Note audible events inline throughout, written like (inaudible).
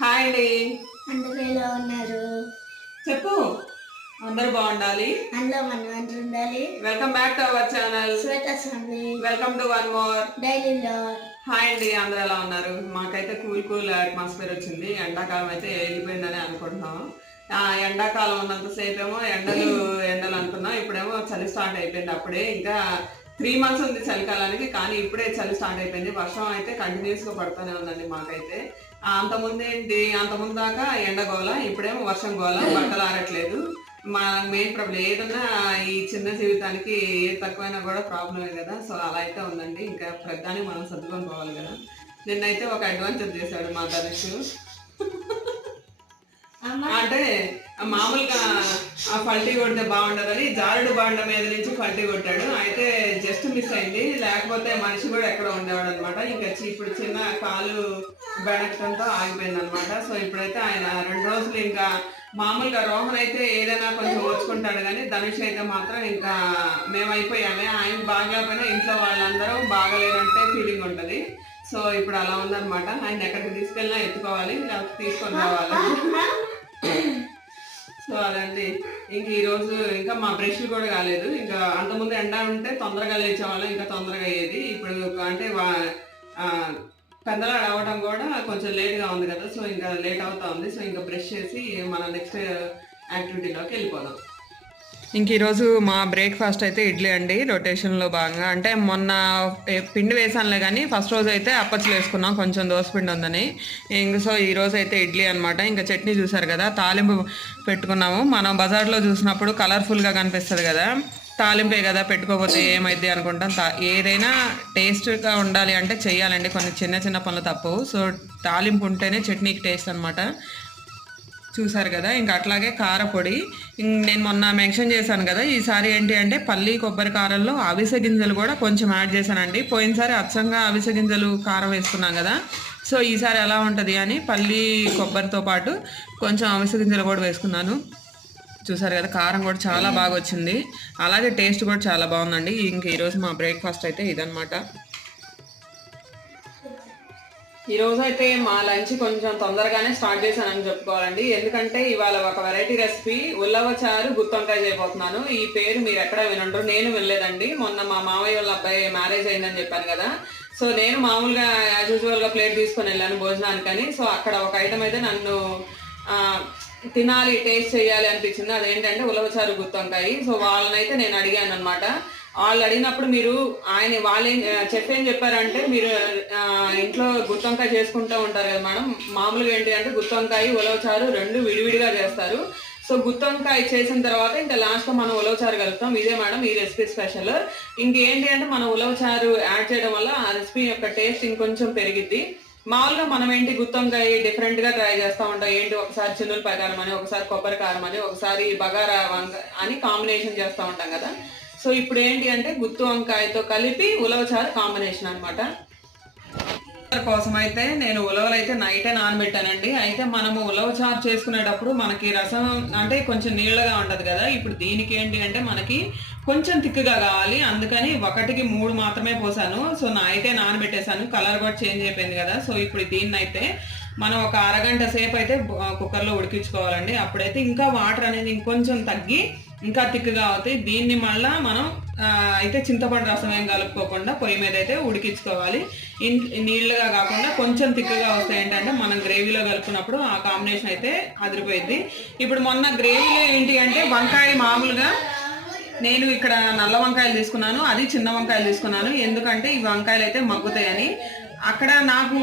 Hi అండి. అందరూ ఎలా ఉన్నారు? చెప్పు. అందరూ బాగుండాలి. అందులో మనం ఉండాలి. Welcome back to our channel Shweta Swamy welcome to one more daily vlog hi అండి అందరూ ఎలా ఉన్నారు? మాకైతే కూల్ కూల్ అట్మాస్ఫియర్ వచ్చింది. ఎండాకాలం అయితే వెళ్ళిపోయిందని అనుకుంటున్నాం. ఆ ఎండాకాలం ఉన్నంతసేపు ఏమో ఎండలు (laughs) ఎండలు అనుకున్నాం. ఇప్పుడేమో చలి స్టార్ట్ అయిపోయింది అప్పుడే. ఇంకా త్రీ మంత్స్ ఉంది చలికాలానికి కానీ ఇప్పుడే చలి స్టార్ట్ అయిపోయింది. వర్షం అయితే కంటిన్యూస్గా పడుతూనే ఉందండి మాకైతే. అంతకుముందు ఏంటి అంతకుముందు దాకా ఎండ గోల ఇప్పుడేమో వర్షం గోల (laughs) బట్టలు ఆరట్లేదు. మా మెయిన్ ప్రాబ్లం ఏదన్నా ఈ చిన్న జీవితానికి ఏ తక్కువైనా కూడా ప్రాబ్లమే కదా. సో అలా అయితే ఉందండి. ఇంకా ప్రధాని మనం సర్దుకొని పోవాలి కదా. నిన్నైతే ఒక అడ్వెంచర్ చేశాడు మా ధనుష్. అంటే మామూలుగా ఆ పల్టీ కొడితే బాగుండదని జారుడు బండ మీద నుంచి పల్టీ కొట్టాడు. అయితే జస్ట్ మిస్ అయింది. లేకపోతే మనిషి కూడా ఎక్కడ ఉండేవాడు అనమాట ఇంకా ఇప్పుడు చిన్న కాలు బెడకటంతో ఆగిపోయింది అనమాట సో ఇప్పుడైతే ఆయన రెండు రోజులు ఇంకా మామూలుగా రోహన్ అయితే ఏదైనా కొంచెం ఓర్చుకుంటాడు కానీ ధనుష్ అయితే మాత్రం ఇంకా మేము అయిపోయామే. ఆయన బాగలేకపోయినా ఇంట్లో వాళ్ళందరూ బాగలేరంటే ఫీలింగ్ ఉంటది. సో ఇప్పుడు అలా ఉందన్నమాట ఆయన ఎక్కడికి తీసుకెళ్ళినా ఎత్తుకోవాలి. లేకపోతే తీసుకొని రావాలి. సో అదండి. ఇంక ఈరోజు ఇంకా మా బ్రష్లు కూడా కాలేదు. ఇంకా అంతకుముందు ఎండ ఉంటే తొందరగా లేచేవాళ్ళం ఇంకా తొందరగా అయ్యేది. ఇప్పుడు అంటే వా- అవ్వడం కూడా కొంచెం లేట్గా ఉంది కదా సో ఇంకా లేట్ అవుతా ఉంది. సో ఇంకా బ్రష్ చేసి మన నెక్స్ట్ యాక్టివిటీలోకి వెళ్ళిపోదాం. ఇంక ఈరోజు మా బ్రేక్ఫాస్ట్ అయితే ఇడ్లీ అండి రొటేషన్లో భాగంగా. అంటే మొన్న పిండి వేసానులే కానీ ఫస్ట్ రోజు అయితే అప్పచ్చులు వేసుకున్నాం. కొంచెం దోసపిండి ఉందని. ఇంక సో ఈ అయితే ఇడ్లీ అనమాట ఇంకా చట్నీ చూసారు కదా తాలింపు పెట్టుకున్నాము. మనం బజార్లో చూసినప్పుడు కలర్ఫుల్గా కనిపిస్తుంది కదా. తాలింపే కదా పెట్టుకోకపోతే ఏమైంది అనుకుంటాం. తా- ఏదైనా టేస్ట్గా ఉండాలి అంటే చేయాలండి కొన్ని చిన్న చిన్న పనులు తప్పవు. సో తాలింపు ఉంటేనే చట్నీకి టేస్ట్ అనమాట చూసారు కదా ఇంకా అట్లాగే కారపొడి. నేను మొన్న మెన్షన్ చేశాను కదా ఈసారి ఏంటి అంటే పల్లి కొబ్బరి కారంలో అవిసె గింజలు కూడా కొంచెం యాడ్ చేశానండి. పోయినసారి అచ్చంగా అవిసె గింజలు కారం వేసుకున్నాం కదా సో ఈసారి ఎలా ఉంటుంది అని పల్లి కొబ్బరితో పాటు కొంచెం అవిసె గింజలు కూడా వేసుకున్నాను. చూసారు కదా కారం కూడా చాలా బాగా వచ్చింది. అలాగే టేస్ట్ కూడా చాలా బాగుందండి. ఇంక ఈరోజు మా బ్రేక్ఫాస్ట్ అయితే ఇదనమాట ఈరోజు అయితే మా లంచ్ కొంచెం తొందరగానే స్టార్ట్ చేశానని చెప్పుకోవాలండి. ఎందుకంటే ఇవాళ ఒక వెరైటీ రెసిపీ ఉల్లవచారు గుత్తొంకాయ చేయబోతున్నాను. ఈ పేరు మీరు ఎక్కడ వినండ్రు నేను వినలేదండి. మొన్న మా మావయ్య వాళ్ళ అబ్బాయి మ్యారేజ్ అయిందని చెప్పాను కదా. సో నేను మామూలుగా యాజ్ యూజువల్గా ప్లేట్ తీసుకొని వెళ్ళాను భోజనానికని. సో అక్కడ ఒక ఐటమ్ అయితే నన్ను తినాలి టేస్ట్ చేయాలి అనిపించింది. అదేంటంటే ఉలవచారు గుత్తొంకాయ. సో వాళ్ళనైతే నేను అడిగాను అనమాట వాళ్ళు అడిగినప్పుడు మీరు ఆయన వాళ్ళేం చెఫ్ ఏం చెప్పారంటే మీరు ఇంట్లో గుత్తొంకాయ చేసుకుంటూ ఉంటారు కదా మేడం. మామూలుగా ఏంటి అంటే గుత్తొంకాయ ఉలవచారు రెండు విడివిడిగా చేస్తారు. సో గుత్తొంకాయ చేసిన తర్వాత ఇంకా లాస్ట్లో మనం ఉలవచారు కలుపుతాం. ఇదే మేడం ఈ రెసిపీ స్పెషల్. ఇంకేంటి అంటే మనం ఉలవచారు యాడ్ చేయడం వల్ల ఆ రెసిపీ యొక్క టేస్ట్ ఇంకొంచెం పెరిగిద్ది. మామూలుగా మనం ఏంటి గుత్తొంకాయ డిఫరెంట్గా ట్రై చేస్తూ ఉంటాం. ఏంటి ఒకసారి చిన్నులపాయ కారం అని ఒకసారి కొబ్బరి కారం అని ఒకసారి బగారా వంక అని కాంబినేషన్ చేస్తూ ఉంటాం కదా. సో ఇప్పుడు ఏంటి అంటే గుత్తు వంకాయతో కలిపి ఉలవచారు కాంబినేషన్ అనమాట కోసం అయితే నేను ఉలవలు అయితే నైటే నానబెట్టానండి. అయితే మనము ఉలవ చారు చేసుకునేటప్పుడు మనకి రసం అంటే కొంచెం నీళ్ళగా ఉండదు కదా. ఇప్పుడు దీనికి ఏంటి అంటే మనకి కొంచెం తిక్కుగా కావాలి. అందుకని ఒకటికి మూడు మాత్రమే పోసాను. సో నైటే నానబెట్టేశాను. కలర్ కూడా చేంజ్ అయిపోయింది కదా. సో ఇప్పుడు దీన్ని అయితే మనం ఒక అరగంట సేపు అయితే కుక్కర్లో ఉడికించుకోవాలండి. అప్పుడైతే ఇంకా వాటర్ అనేది ఇంకొంచెం తగ్గి ఇంకా తిక్కుగా అవుతాయి. దీన్ని మళ్ళా మనం అయితే చింతపండు రసం ఏం కలుపుకోకుండా పొయ్యి మీద అయితే ఉడికించుకోవాలి. నీళ్ళుగా నీళ్ళగా కాకుండా కొంచెం తిక్కగా వస్తాయి ఏంటంటే మనం గ్రేవీలో కలుపుకున్నప్పుడు ఆ కాంబినేషన్ అయితే అదిరిపోయింది. ఇప్పుడు మొన్న గ్రేవీలో ఏంటి అంటే వంకాయ మామూలుగా నేను ఇక్కడ నల్ల వంకాయలు తీసుకున్నాను. అది చిన్న వంకాయలు తీసుకున్నాను. ఎందుకంటే ఈ వంకాయలు అయితే మగ్గుతాయని. అక్కడ నాకు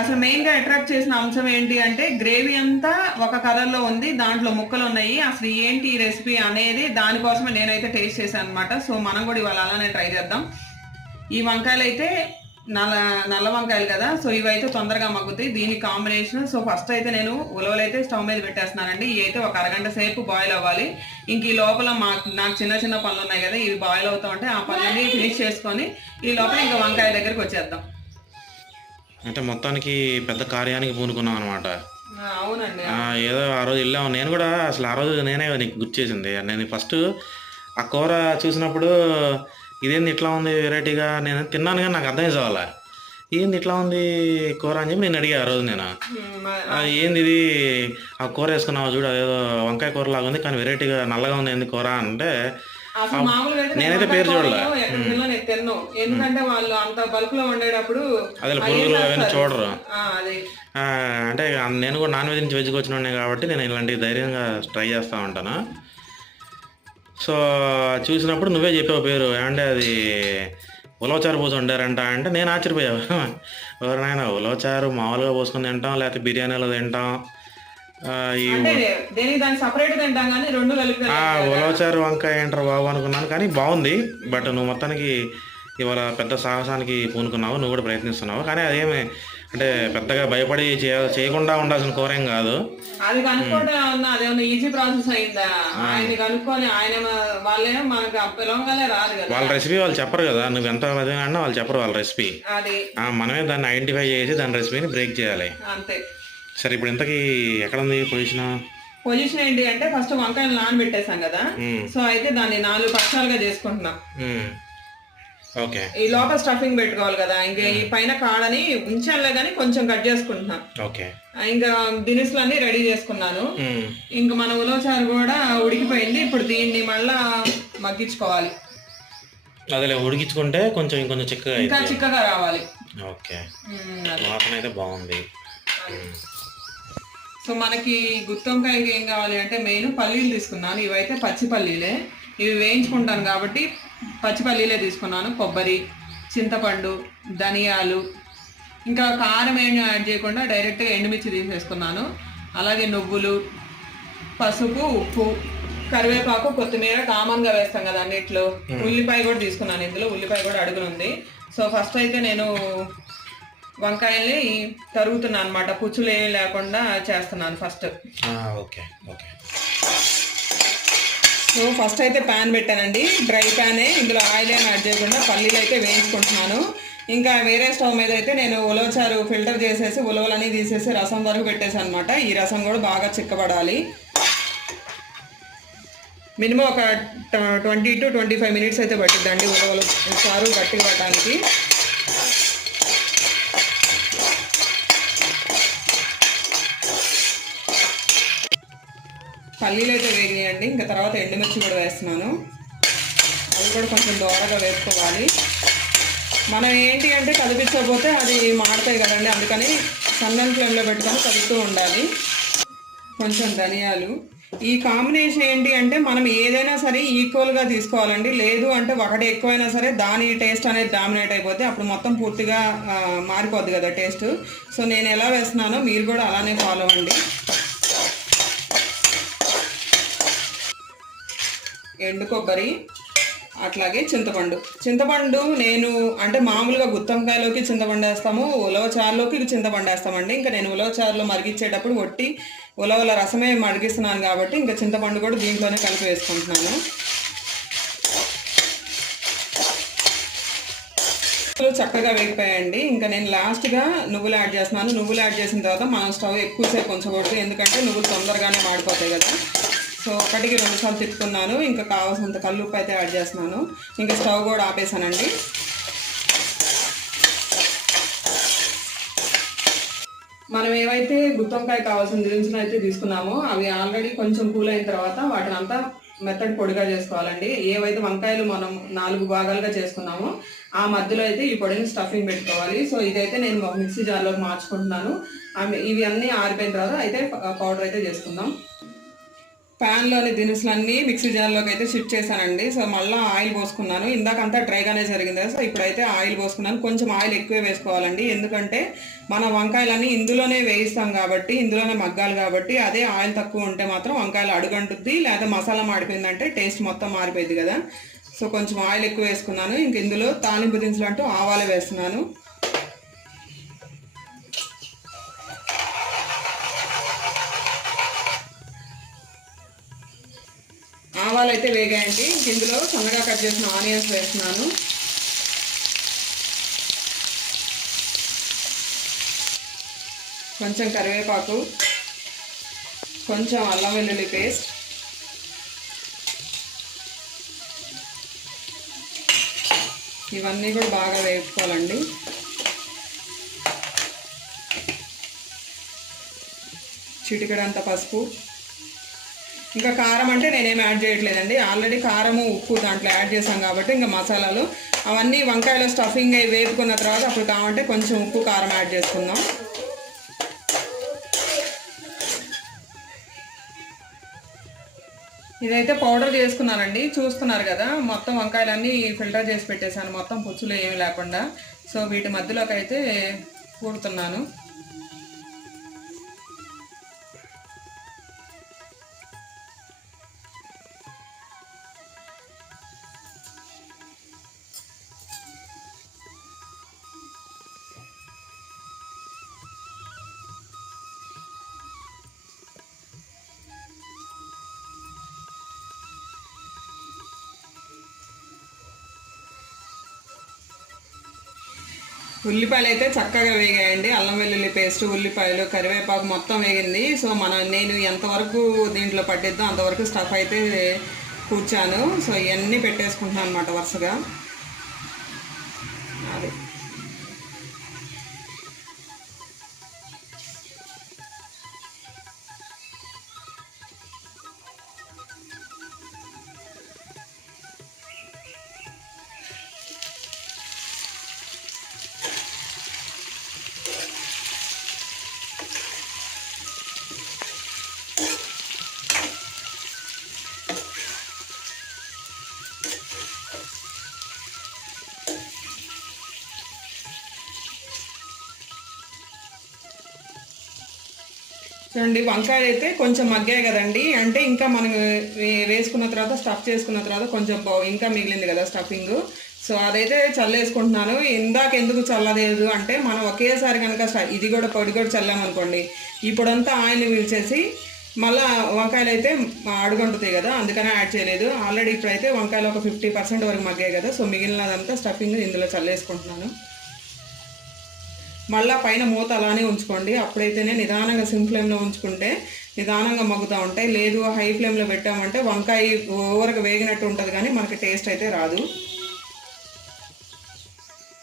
అసలు మెయిన్గా అట్రాక్ట్ చేసిన అంశం ఏంటి అంటే గ్రేవీ అంతా ఒక కలర్లో ఉంది దాంట్లో ముక్కలు ఉన్నాయి. అసలు ఏంటి ఈ రెసిపీ అనేది దానికోసమే నేనైతే టేస్ట్ చేశాను అనమాట సో మనం కూడా ఇవాళ అలానే ట్రై చేద్దాం. ఈ వంకాయలు అయితే నల్ల నల్ల వంకాయలు కదా సో ఇవైతే తొందరగా మగ్గుతాయి. దీని కాంబినేషన్ సో ఫస్ట్ అయితే నేను ఉలవలు అయితే స్టవ్ మీద పెట్టేస్తున్నానండి. ఇవి అయితే ఒక అరగంట సేపు బాయిల్ అవ్వాలి. ఇంక ఈ లోపల మా నాకు చిన్న చిన్న పనులు ఉన్నాయి కదా ఇవి బాయిల్ అవుతా ఉంటే ఆ పనులన్నీ ఫినిష్ చేసుకొని ఈ లోపల ఇంకా వంకాయ దగ్గరికి వచ్చేద్దాం. అంటే మొత్తానికి పెద్ద కార్యానికి పూనుకున్నాం అనమాట అవునండి. ఏదో ఆ రోజు వెళ్ళాము నేను కూడా అసలు ఆ రోజు నేనే నీకు గుర్తు చేసింది. నేను ఫస్ట్ ఆ కూర చూసినప్పుడు ఇదేంది ఇట్లా ఉంది వెరైటీగా నేను తిన్నాను కానీ నాకు అర్థం కావాలా? ఏంది ఇట్లా ఉంది కూర అని చెప్పి నేను అడిగా ఆ రోజు నేను. ఏంది ఇది? ఆ కూర వేసుకున్నావు చూడు అదేదో వంకాయ కూర లాగా ఉంది కానీ వెరైటీగా నల్లగా ఉంది ఏంది కూర అంటే నేనైతే నేను పేరు చూడలే. తిన్ను ఎందుకంటే వాళ్ళు అంత బల్క్లో వండేటప్పుడు. చూడరు. అంటే నేను కూడా నాన్ వెజ్ నుంచి వెజ్కి వచ్చిన కాబట్టి నేను ఇలాంటి ధైర్యంగా ట్రై చేస్తూ ఉంటాను. సో చూసినప్పుడు నువ్వే చెప్పావు పేరు. ఏమంటే అది ఉలవచారు పోసి వండారంట అంటే నేను ఆశ్చర్యపోయావు (laughs) ఎవరినైనా ఉలవచారు మామూలుగా పోసుకొని తింటాం లేకపోతే బిర్యానీలో తింటాం. ఉలవచారు వంకాయ ఏంటారు బాబు అనుకున్నాను కానీ బాగుంది. బట్ నువ్వు మొత్తానికి ఇవాళ పెద్ద సాహసానికి పూనుకున్నావు. నువ్వు కూడా ప్రయత్నిస్తున్నావు. కానీ అదేమి అంటే పెద్దగా భయపడి చేయ చేయకుండా ఉండాల్సిన కూర కాదు. అది కనుక్కోవడం ఈజీ ప్రాసెస్ అయిందా? ఆయన కనుక్కొని ఆయన మనకు పిలవగానే రాదు కదా? వాళ్ళ రెసిపీ వాళ్ళు చెప్పరు కదా. నువ్వు ఎంత అన్నా వాళ్ళు చెప్పరు వాళ్ళ రెసిపీ. మనమే దాన్ని ఐడెంటిఫై చేసి దాని రెసిపీని బ్రేక్ చేయాలి. అంతే. సరే ఇప్పుడు ఇంతకీ ఎక్కడ ఉంది పొజిషన్? పొజిషన్ ఏంటి అంటే ఫస్ట్ వంకాయలు నానబెట్టేసాం కదా. సో అయితే దాన్ని నాలుగు పక్షాలుగా చేసుకుంటున్నాం. ఓకే. ఈ లోపల స్టఫింగ్ పెట్టుకోవాలి కదా. ఇంకా ఈ పైన కాడని ఉంచాలే కానీ కొంచెం కట్ చేసుకుంటున్నాం. ఓకే. ఇంకా దినుసులన్నీ రెడీ చేసుకున్నాను. ఇంకా మన ఉలవచారు కూడా ఉడికిపోయింది. ఇప్పుడు దీన్ని మళ్ళా మగ్గించుకోవాలి. అదేలే ఉడికించుకుంటే కొంచెం ఇంకొంచెం చిక్కగా ఇంకా చిక్కగా రావాలి. ఓకే. అది. వాసన అయితే బాగుంది సో మనకి గుత్తొంకాయకి ఏం కావాలి అంటే మెయిన్ పల్లీలు తీసుకున్నాను. ఇవైతే పచ్చి పల్లీలే. ఇవి వేయించుకుంటాను కాబట్టి పచ్చి పల్లీలే తీసుకున్నాను. కొబ్బరి చింతపండు ధనియాలు. ఇంకా కారం ఏం యాడ్ చేయకుండా డైరెక్ట్గా ఎండుమిర్చి తీసేసుకున్నాను. అలాగే నువ్వులు పసుపు ఉప్పు కరివేపాకు కొత్తిమీర కామన్గా వేస్తాం కదా అన్నిట్లో. ఉల్లిపాయ కూడా తీసుకున్నాను ఇందులో. ఉల్లిపాయ కూడా అడుగునుంది. సో ఫస్ట్ అయితే నేను వంకాయల్ని తరుగుతున్నాను అనమాట పుచ్చులు ఏమి లేకుండా చేస్తున్నాను first okay okay. So first అయితే ప్యాన్ పెట్టానండి. డ్రై ప్యానే ఇందులో ఆయిల్ ఏమి యాడ్ చేయకుండా పల్లీలు అయితే వేయించుకుంటున్నాను. ఇంకా వేరే స్టవ్ మీద అయితే నేను ఉలవచారు ఫిల్టర్ చేసేసి ఉలవలన్నీ తీసేసి రసం వరకు పెట్టేసాను అనమాట ఈ రసం కూడా బాగా చిక్కబడాలి. మినిమం ఒక twenty to twenty five minutes అయితే పట్టిద్దండి ఉలవలు చారు గట్టిగా పట్టడానికి. పల్లీలు అయితే వేగినాయండి. ఇంకా తర్వాత ఎండుమిర్చి కూడా వేస్తున్నాను. అవి కూడా కొంచెం దోరగా వేసుకోవాలి మనం ఏంటి అంటే కదిపించకపోతే అది మాడతాయి కదండి. అందుకని సన్నని ఫ్లేమ్లో పెట్టుకొని కదుపుతూ ఉండాలి. కొంచెం ధనియాలు. ఈ కాంబినేషన్ ఏంటి అంటే మనం ఏదైనా సరే ఈక్వల్గా తీసుకోవాలండి. లేదు అంటే ఒకటి ఎక్కువైనా సరే దాని టేస్ట్ అనేది డామినేట్ అయిపోతే అప్పుడు మొత్తం పూర్తిగా మారిపోద్ది కదా టేస్ట్. సో నేను ఎలా వేస్తున్నానో మీరు కూడా అలానే ఫాలో అండి ఎండు కొబ్బరి అట్లాగే చింతపండు. చింతపండు నేను అంటే మామూలుగా గుత్తంకాయలోకి చింతపండు వేస్తాము ఉలవచారులోకి చింతపండు వేస్తామండి. ఇంకా నేను ఉలవచారులో మరిగించేటప్పుడు ఒట్టి ఉలవల రసమే మరిగిస్తున్నాను కాబట్టి ఇంకా చింతపండు కూడా దీంట్లోనే కలిపి వేసుకుంటున్నాను. చక్కగా వేగిపోయాయండి. ఇంకా నేను లాస్ట్గా నువ్వులు యాడ్ చేస్తున్నాను. నువ్వులు యాడ్ చేసిన తర్వాత మనం స్టవ్ ఎక్కువసేపు ఉంచకూడదు ఎందుకంటే నువ్వులు తొందరగానే మాడిపోతాయి కదా. సో ఒకటికి రెండు సార్లు తిప్పుకున్నాను ఇంకా కావాల్సినంత కల్లుప్పు అయితే యాడ్ చేస్తున్నాను. ఇంకా స్టవ్ కూడా ఆపేసానండి. మనం ఏవైతే గుత్తొంకాయ కావాల్సిన దినుసులు అయితే తీసుకున్నామో అవి ఆల్రెడీ కొంచెం కూల్ అయిన తర్వాత వాటిని అంతా మెత్తడి పొడిగా చేసుకోవాలండి. ఏవైతే వంకాయలు మనం నాలుగు భాగాలుగా చేసుకున్నామో ఆ మధ్యలో అయితే ఈ పొడిని స్టఫింగ్ పెట్టుకోవాలి. సో ఇదైతే నేను మిక్సీ జార్లోకి మార్చుకుంటున్నాను. ఇవి అన్నీ ఆరిపోయిన తర్వాత అయితే పౌడర్ అయితే చేసుకుందాం. ప్యాన్లోని దినుసులన్నీ మిక్సీ జార్లోకి అయితే షిఫ్ట్ చేశానండి. సో మళ్ళీ ఆయిల్ పోసుకున్నాను. ఇందాక అంతా డ్రైగానే జరిగింది. సో ఇప్పుడైతే ఆయిల్ పోసుకున్నాను. కొంచెం ఆయిల్ ఎక్కువే వేసుకోవాలండి. ఎందుకంటే మన వంకాయలన్నీ ఇందులోనే వేయిస్తాం కాబట్టి ఇందులోనే మగ్గాలి కాబట్టి అదే ఆయిల్ తక్కువ ఉంటే మాత్రం వంకాయలు అడుగంటుద్ది. లేదా మసాలా మాడిపోయిందంటే టేస్ట్ మొత్తం మారిపోయింది కదా. సో కొంచెం ఆయిల్ ఎక్కువ వేసుకున్నాను. ఇంక ఇందులో తాలింపు దినుసులు అంటూ ఆవాలు వేస్తున్నాను. సవాలు అయితే వేగాయండి. ఇందులో సన్నగా కట్ చేసిన ఆనియన్స్ వేస్తున్నాను. కొంచెం కరివేపాకు కొంచెం అల్లం వెల్లుల్లి పేస్ట్. ఇవన్నీ కూడా బాగా వేపుకోవాలండి. చిటికడంత పసుపు. ఇంకా కారం అంటే నేనేం యాడ్ చేయట్లేదండి. ఆల్రెడీ కారము ఉప్పు దాంట్లో యాడ్ చేసాం కాబట్టి ఇంకా మసాలాలు. అవన్నీ వంకాయలో స్టఫింగ్ అవి వేపుకున్న తర్వాత అప్పుడు కావాలంటే కొంచెం ఉప్పు కారం యాడ్ చేసుకుందాం. ఇదైతే పౌడర్ చేసుకున్నానండి. చూస్తున్నారు కదా మొత్తం వంకాయలన్నీ ఫిల్టర్ చేసి పెట్టేశాను. మొత్తం పుచ్చులు ఏమి లేకుండా. సో వీటి మధ్యలోకి అయితే కూడుతున్నాను ఉల్లిపాయలు అయితే చక్కగా వేగాయండి. అల్లం వెల్లుల్లి పేస్ట్ ఉల్లిపాయలు కరివేపాకు మొత్తం వేగింది. సో మన నేను ఎంతవరకు దీంట్లో పట్టిద్దో అంతవరకు స్టఫ్ అయితే కూర్చాను. సో ఇవన్నీ పెట్టేసుకుంటున్నాను అనమాట వరుసగా. చూడండి వంకాయలు అయితే కొంచెం మగ్గాయి కదండి. అంటే ఇంకా మనం వేసుకున్న తర్వాత స్టఫ్ చేసుకున్న తర్వాత కొంచెం ఇంకా మిగిలింది కదా స్టఫింగ్. సో అదైతే చల్లేసుకుంటున్నాను. ఇందాక ఎందుకు చల్లలేదు అంటే మనం ఒకేసారి కనుక స్ట- ఇది కూడా పొడి కూడా చల్లామనుకోండి ఇప్పుడంతా ఆయిల్ పీల్చేసి మళ్ళా వంకాయలు అయితే అడుగుంటుతాయి కదా అందుకనే యాడ్ చేయలేదు. ఆల్రెడీ ఇప్పుడైతే వంకాయలు ఒక ఫిఫ్టీ పర్సెంట్ వరకు మగ్గాయి కదా సో మిగిలినదంతా స్టఫింగ్ ఇందులో చల్లేసుకుంటున్నాను. మళ్ళీ పైన మూత అలానే ఉంచుకోండి. అప్పుడైతేనే నిదానంగా సిమ్ ఫ్లేమ్లో ఉంచుకుంటే నిదానంగా మగ్గుతూ ఉంటాయి. లేదు హై ఫ్లేమ్లో పెట్టామంటే వంకాయ ఓవర్గా వేగినట్టు ఉంటుంది కానీ మనకి టేస్ట్ అయితే రాదు.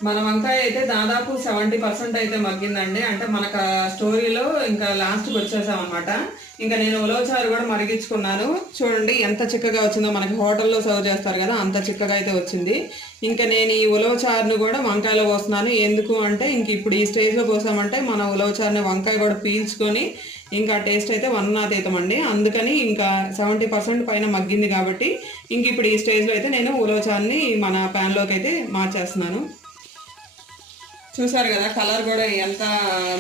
మన వంకాయ అయితే దాదాపు సెవెంటీ పర్సెంట్ అయితే మగ్గిందండి. అంటే మనకు స్టోరీలో ఇంకా లాస్ట్కి వచ్చేసాం అనమాట ఇంకా నేను ఉలవచారు కూడా మరిగించుకున్నాను. చూడండి ఎంత చిక్కగా వచ్చిందో. మనకి హోటల్లో సర్వ్ చేస్తారు కదా అంత చిక్కగా అయితే వచ్చింది. ఇంకా నేను ఈ ఉలవచారును కూడా వంకాయలో పోస్తున్నాను. ఎందుకు అంటే ఇంక ఇప్పుడు ఈ స్టేజ్లో పోసామంటే మన ఉలవచారుని వంకాయ కూడా పీల్చుకొని ఇంకా టేస్ట్ అయితే వర్ణాతీతం అండి అందుకని ఇంకా సెవెంటీ పర్సెంట్ పైన మగ్గింది కాబట్టి ఇంక ఇప్పుడు ఈ స్టేజ్లో అయితే నేను ఉలవచారుని మన ప్యాన్లోకి అయితే మార్చేస్తున్నాను. చూసారు కదా కలర్ కూడా ఎంత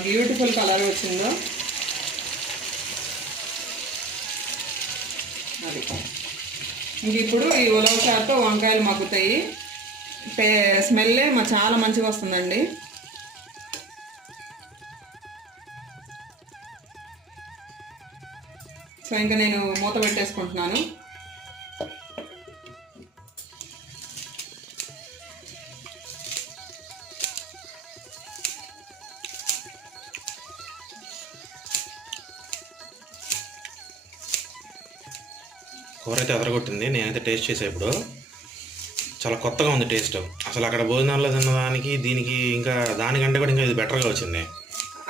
బ్యూటిఫుల్ కలర్ వచ్చిందో. అది. ఇంక ఇప్పుడు ఈ ఉలవచారుతో వంకాయలు మగ్గుతాయి. స్మెల్లే మా చాలా మంచిగా వస్తుందండి. సో ఇంకా నేను మూత పెట్టేసుకుంటున్నాను. అయితే అదరగొట్టింది నేనైతే టేస్ట్ చేసే ఇప్పుడు. చాలా కొత్తగా ఉంది టేస్ట్. అసలు అక్కడ భోజనాల్లో తిన్నదానికి దీనికి ఇంకా దానికంటే కూడా ఇంకా ఇది బెటర్గా వచ్చింది.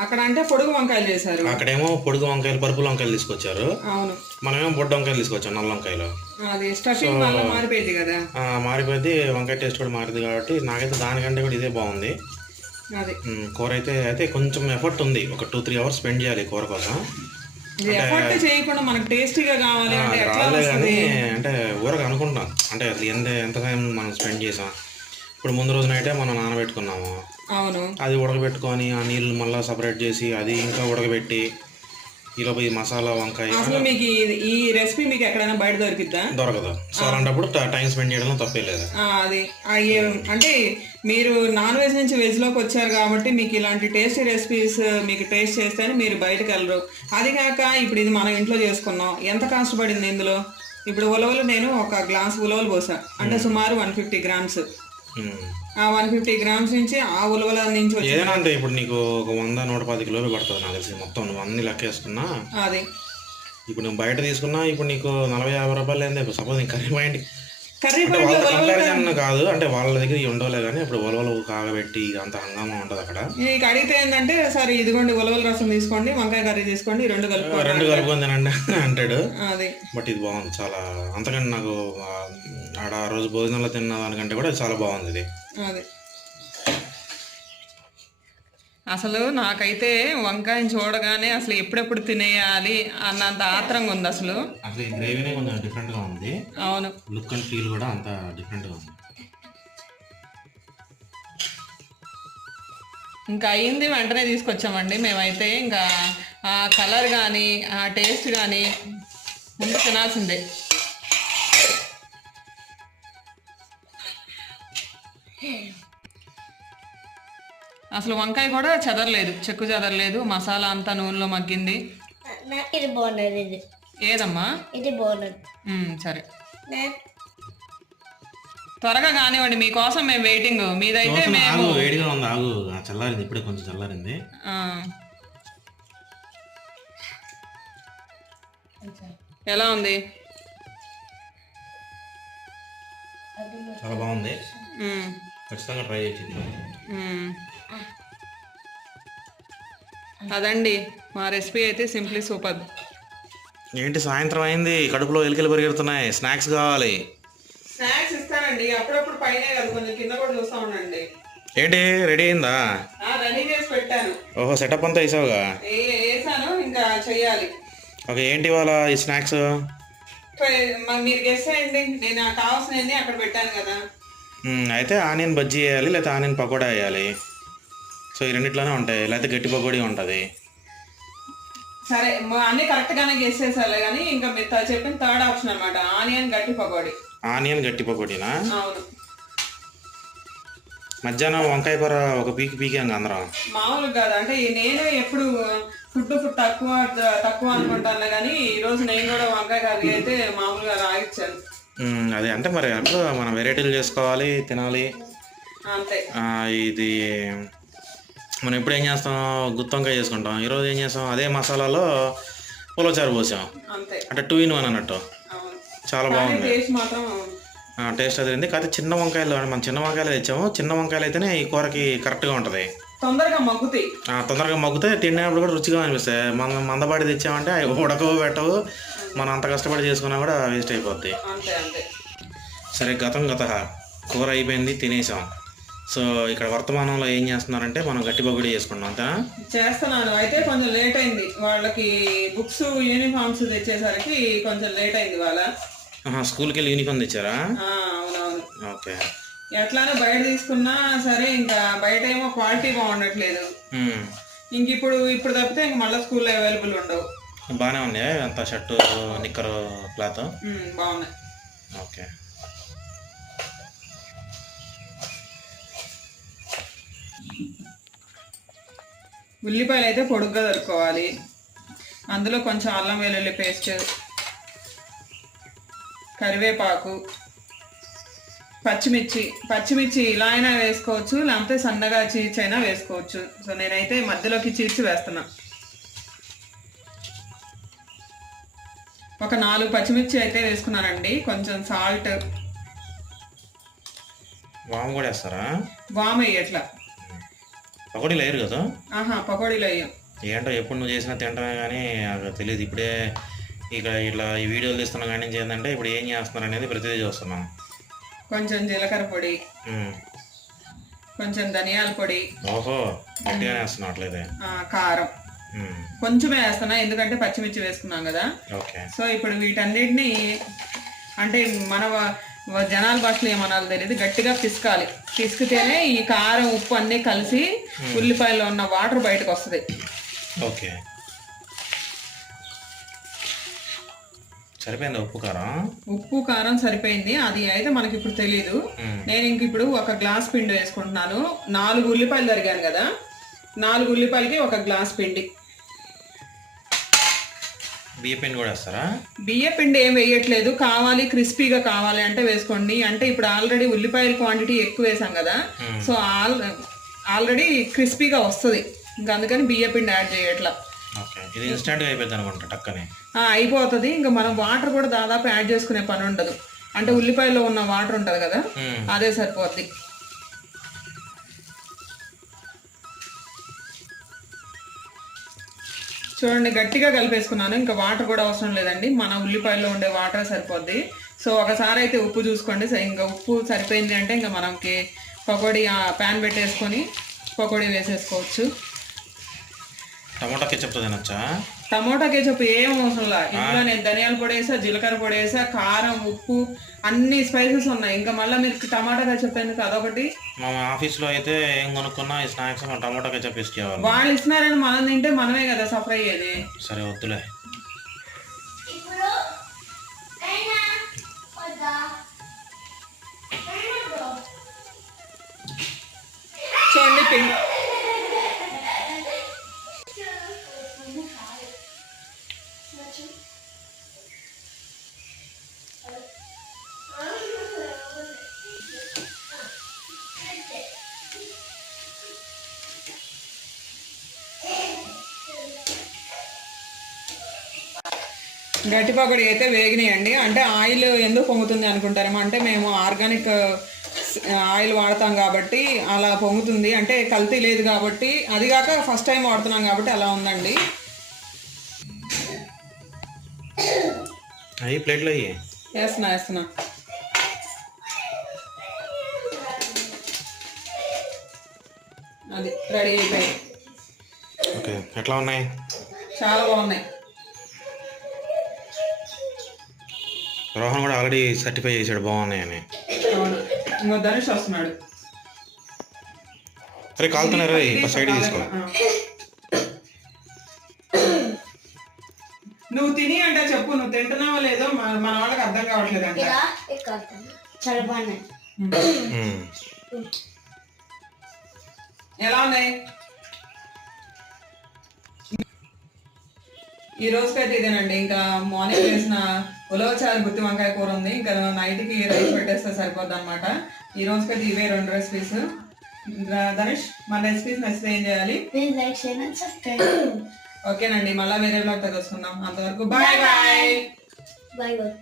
అక్కడ అంటే పొడుగు వంకాయలు చేశారు. అక్కడేమో పొడుగు వంకాయలు పరుపుల వంకాయలు తీసుకొచ్చారు. అవును. మనమేమో బొడ్డ వంకాయలు తీసుకొచ్చాం నల్ల వంకాయలు. మారిపోయింది కదా. మారిపోయింది. వంకాయ టేస్ట్ కూడా మారింది కాబట్టి నాకైతే దానికంటే కూడా ఇదే బాగుంది. కూర అయితే అయితే కొంచెం ఎఫర్ట్ ఉంది. ఒక టూ త్రీ అవర్స్ స్పెండ్ చేయాలి కూర కోసం. ఇది ఎఫర్ట్ చేయకుండా మనకు టేస్టీగా కావాలి అంటే ఎట్లా వస్తుంది? అంటే ఊరగా అనుకుంటున్నాం. అంటే అసలు ఎంత ఎంత టైం మనం స్పెండ్ చేసాం. ఇప్పుడు ముందు రోజు నైటే మనం నానబెట్టుకున్నాము. అవును. అది ఉడకబెట్టుకొని ఆ నీళ్ళు మళ్ళీ సపరేట్ చేసి అది ఇంకా ఉడకబెట్టి ఈలోపు ఈ మసాలా వంకాయ అసలు మీకు ఈ- రెసిపీ మీకు ఎక్కడైనా బయట దొరికిద్దా? దొరకదు. సో అలాంటప్పుడు టైం స్పెండ్ చేయడంలో తప్పే లేదు. అది. అంటే మీరు నాన్ వెజ్ నుంచి వెజ్లోకి వచ్చారు కాబట్టి మీకు ఇలాంటి టేస్టీ రెసిపీస్ మీకు టేస్ట్ చేస్తేనే మీరు బయటకు వెళ్ళరు. అది కాక ఇప్పుడు ఇది మనం ఇంట్లో చేసుకున్నాం. ఎంత కాస్ట్ పడింది ఇందులో? ఇప్పుడు ఉలవలు నేను ఒక గ్లాస్ ఉలవలు పోసా. అంటే సుమారు one fifty grams. One fifty grams నుంచి ఆ ఉలవల నుంచి ఏదైనా అంటే ఇప్పుడు నీకు ఒక వంద నూట పది కిలోలు పడుతుంది నాకు తెలిసి మొత్తం నువ్వు అన్ని లెక్క వేసుకున్నా అది. ఇప్పుడు నువ్వు బయట తీసుకున్నా ఇప్పుడు నీకు నలభై యాభై రూపాయలు ఏంది? సపోజ్ నీకు కర్రీ పాయింట్. కర్రీ కంపారిజన్ కాదు అంటే వాళ్ళ దగ్గర ఉండవులే కానీ ఇప్పుడు ఉలవలు కాగబెట్టి అంత హంగామా ఉంటుంది అక్కడ. నీకు అడిగితే ఏంటంటే సరే ఇదిగోండి ఉలవల రసం తీసుకోండి వంకాయ కర్రీ తీసుకోండి రెండు కలుపుకోండి రెండు కలుపుకొని తినండి అంటాడు. అది. బట్ ఇది బాగుంది చాలా. అంతకంటే నాకు ఆడ ఆ రోజు భోజనంలో తిన్న దానికంటే కూడా చాలా బాగుంది ఇది. అది. అసలు నాకైతే వంకాయని చూడగానే అసలు ఎప్పుడెప్పుడు తినేయాలి అన్నంత ఆత్రంగా ఉంది అసలు. అసలు ఈ గ్రేవీనే కొంచెం డిఫరెంట్గా ఉంది. అవును. లుక్ అండ్ ఫీల్ కూడా అంత డిఫరెంట్గా ఉంది. ఇంకా అయింది వెంటనే తీసుకొచ్చామండి. మేమైతే ఇంకా ఆ కలర్ కానీ ఆ టేస్ట్ కానీ ముందు తినాల్సిందే. అసలు వంకాయ కూడా చెదరలేదు చెక్కు చెదరలేదు మసాలా అంతా నూనెలో మగ్గింది. ఇది బాగున్నది ఇది. ఏదమ్మా? ఇది బాగున్నది. సరే. త్వరగా కానివ్వండి మీకోసం మేము వెయిటింగ్. మీదైతే మేము వేడిగా ఉంది ఆగు. చల్లారింది ఇప్పుడే కొంచెం చల్లారింది. ఆ. ఎలా ఉంది? చాలా బాగుంది. ఖచ్చితంగా ట్రై చేసింది. అదండి. మా రెసిపీ అయితే సింప్లీ సూపర్. ఏంటి సాయంత్రం అయింది? కడుపులో ఎలికలు పరిగెడుతున్నాయి. స్నాక్స్ కావాలి. స్నాక్స్ ఇస్తానండి. అప్పుడప్పుడు పైన కదా కొంచెం కింద కూడా చూస్తా ఉండండి. ఏంటి? రెడీ అయిందా? రెడీ చేసి పెట్టాను. ఓహో సెటప్ అంతా వేసావుగా? వేసాను ఇంకా చెయ్యాలి. ఓకే ఏంటి ఇవాళ ఈ స్నాక్స్? మరి మీరు గెస్ అయ్యండి. నేను నాకు కావాల్సినవన్నీ అక్కడ పెట్టాను కదా. అయితే ఆనియన్ బజ్జీ వేయాలి లేకపోతే ఆనియన్ పకోడా వేయాలి. సో ఈ రెండిట్లోనే ఉంటాయి లేకపోతే గట్టి పకోడీ ఉంటుంది. సరే అన్ని కరెక్ట్ గానే గెస్ చేసాలే కానీ ఇంకా మీరు చెప్పిన థర్డ్ ఆప్షన్ అన్నమాట ఆనియన్ గట్టి పకోడీ. ఆనియన్ గట్టి పకోడీనా? అవును. మధ్యాహ్నం వంకాయ కూర ఒక పీకి పీకాం అందరం. మామూలుగా కాదు అంటే నేను ఎప్పుడు ఫుడ్ ఫుడ్ తక్కువ తక్కువ అనుకుంటాను కానీ ఈ రోజు నేను కూడా వంకాయ కర్రీ అయితే మామూలుగా రాగిచ్చాను. అదే. అంటే మరి అట్లా మనం వెరైటీలు చేసుకోవాలి తినాలి. ఇది మనం ఎప్పుడు ఏం చేస్తాం? గుత్తొంకాయ చేసుకుంటాం. ఈరోజు ఏం చేస్తాం? అదే మసాలాలో పులచారు పోసాం. అంటే టూ ఇన్ వన్ అన్నట్టు. చాలా బాగుంది. టేస్ట్ అదిరింది. కాకపోతే చిన్న వంకాయలు మనం చిన్న వంకాయలు తెచ్చాము. చిన్న వంకాయలు అయితేనే ఈ కూరకి కరెక్ట్గా ఉంటుంది. తొందరగా మగ్గుతాయి. తొందరగా మగ్గితే తినేప్పుడు కూడా రుచిగా అనిపిస్తాయి. మనం మందపాటి తెచ్చామంటే అవి ఉడకవు పెట్టవు. మనం అంత కష్టపడి చేసుకున్నా కూడా వేస్ట్ అయిపోద్ది. అంతే అంతే. సరే గతం గత. కూర అయిపోయింది తినేసాం. సో ఇక్కడ వర్తమానంలో ఏం చేస్తున్నారంటే మనం గట్టి బొగ్గుడి చేసుకుంటాం అంతేనా? చేస్తున్నాను. అయితే కొంచెం లేట్ అయింది. వాళ్ళకి బుక్స్ యూనిఫామ్స్ తెచ్చేసరికి కొంచెం లేట్ అయింది వాళ్ళ. స్కూల్కి వెళ్ళి యూనిఫామ్ తెచ్చారా? అవునవును. ఓకే. ఎట్లానే బయట తీసుకున్నా సరే ఇంకా బయట ఏమో క్వాలిటీ బాగుండట్లేదు. ఇంక ఇప్పుడు ఇప్పుడు తప్పితే ఇంక మళ్ళీ స్కూల్లో అవైలబుల్ ఉండవు. బాగానే ఉంది అంత షర్టు నిక్కరు క్లాత్? బాగున్నాయి ఓకే. ఉల్లిపాయలు అయితే పొడుగ్గా దొరుకోవాలి అందులో కొంచెం అల్లం వెల్లుల్లి పేస్ట్ కరివేపాకు పచ్చిమిర్చి పచ్చిమిర్చి ఇలా అయినా వేసుకోవచ్చు లేకపోతే సన్నగా చీర్చి అయినా వేసుకోవచ్చు. సో నేనైతే మధ్యలోకి చీర్చి వేస్తున్నా. ఒక నాలుగు పచ్చిమిర్చి అయితే వేసుకున్నానండి. కొంచెం సాల్ట్. వాము కూడా వేస్తారా? వామ్ వేయట్లా పకోడీ లేరు కదా? ఆహా పకోడీలు వేయం. ఏంటో ఎప్పుడు నువ్వు చేసినా తింటమే కానీ నాకు తెలియదు. ఇప్పుడే ఇక ఇట్లా ఈ వీడియోలు తీస్తున్నా కానీ ఏంటంటే ఇప్పుడు ఏం చేస్తున్నారు అనేది ప్రతిదీ చూస్తున్నాం. కొంచెం జీలకర్ర పొడి. కొంచెం ధనియాల పొడి. ఓహో గట్టిగానే వేస్తున్నావు అట్లయితే. కారం. కొంచెమే వేస్తున్నా ఎందుకంటే పచ్చిమిర్చి వేసుకున్నాం కదా. సో ఇప్పుడు వీటన్నిటిని అంటే మన జనాల భాషలో ఏమనాలో తెలియదు గట్టిగా పిసకాలి. పిసికితేనే ఈ కారం ఉప్పు అన్నీ కలిసి ఉల్లిపాయలో ఉన్న వాటర్ బయటకు వస్తుంది ఓకే సరిపోయింది ఉప్పు కారం? ఉప్పు కారం సరిపోయింది. అది అయితే మనకి ఇప్పుడు తెలియదు మ్మ్. నేను ఇంక ఇప్పుడు ఒక గ్లాస్ పిండి వేసుకుంటున్నాను. నాలుగు ఉల్లిపాయలు తరిగాను కదా. నాలుగు ఉల్లిపాయలకి ఒక గ్లాస్ పిండి. బియ్య పిండి కూడా వేస్తారా? బియ్య పిండి ఏం వేయట్లేదు. కావాలి క్రిస్పీగా కావాలి అంటే వేసుకోండి. అంటే ఇప్పుడు ఆల్రెడీ ఉల్లిపాయల క్వాంటిటీ ఎక్కువ వేసాం కదా. సో ఆల్ ఆల్రెడీ క్రిస్పీగా వస్తుంది. ఇంకా అందుకని బియ్య పిండి యాడ్ చేయట్లా. ఇది అనుకుంటా టక్కని. ఆ, అయిపోతుంది. ఇంకా మనం వాటర్ కూడా దాదాపు యాడ్ చేసుకునే పని ఉండదు. అంటే ఉల్లిపాయలో ఉన్న వాటర్ ఉంటుంది కదా. అదే సరిపోద్ది. చూడండి గట్టిగా కలిపేసుకున్నాను. ఇంకా వాటర్ కూడా అవసరం లేదండి. మన ఉల్లిపాయలో ఉండే వాటర్ సరిపోద్ది. సో ఒకసారి అయితే ఉప్పు చూసుకోండి. సరే ఇంకా ఉప్పు సరిపోయింది అంటే ఇంకా మనకి పకోడీ ప్యాన్ పెట్టేసుకొని పకోడీ వేసేసుకోవచ్చు. టమాటా కెచప్తో తినొచ్చా? టమోటా కేచప్ ఏం అవసరం లా? ఇందులో నేను ధనియాల పొడి వేసా జీలకర్ర పొడి వేసా కారం ఉప్పు అన్ని స్పైసెస్ ఉన్నాయి. ఇంకా మళ్ళీ మీరు టమాటా కేచప్ ఎందుకు? అదొకటి. మా ఆఫీస్లో అయితే ఏం కొనుక్కున్నా ఈ స్నాక్స్ టమాటా కెచప్ వేసుకేవాళ్ళు వాళ్ళు ఇస్తున్నారని మనం తింటే మనమే కదా సఫర్ అయ్యేది. సరే వద్దులే. గట్టి పకోడీ అయితే వేగినాయండి. అంటే ఆయిల్ ఎందుకు పొంగుతుంది అనుకుంటారేమో అంటే మేము ఆర్గానిక్ ఆయిల్ వాడతాం కాబట్టి అలా పొంగుతుంది. అంటే కల్తీ లేదు కాబట్టి అది కాక ఫస్ట్ టైం వాడుతున్నాం కాబట్టి అలా ఉందండి. అవి ప్లేట్లో అయ్యి. వేస్తున్నా వేస్తున్నా. అది రెడీ అయిపోయి ఓకే ఎట్లా ఉన్నాయి? చాలా బాగున్నాయి. రోహన్ కూడా ఆల్రెడీ సర్టిఫై చేశాడు బాగున్నాయని ఇంకో ధనుష్ వస్తున్నాడు. అరే కాలుతున్నారు రే సైడ్ తీసుకో. నువ్వు తిని అంటే చెప్పు నువ్వు తింటున్నావో లేదో మన వాళ్ళకి అర్థం కావట్లేదు అంట. ఎలా ఉన్నాయి? ఈ రోజుకైతే ఇదేనండి. ఇంకా మార్నింగ్ చేసిన ఉలవచారు గుత్తి వంకాయ కూర ఉంది. ఇంకా నైట్కి రైస్ పెట్టేస్తే సరిపోద్ది అనమాట ఈ రోజుకైతే ఇవే రెండు రెసిపీస్ ధనుష్ మన రెసిపీస్ నచ్చితే ఏం చేయాలి? ఓకేనండి. మళ్ళీ వేరే బ్లాగ్ వస్తున్నాం. అంతవరకు బాయ్ బాయ్ బాయ్ బాయ్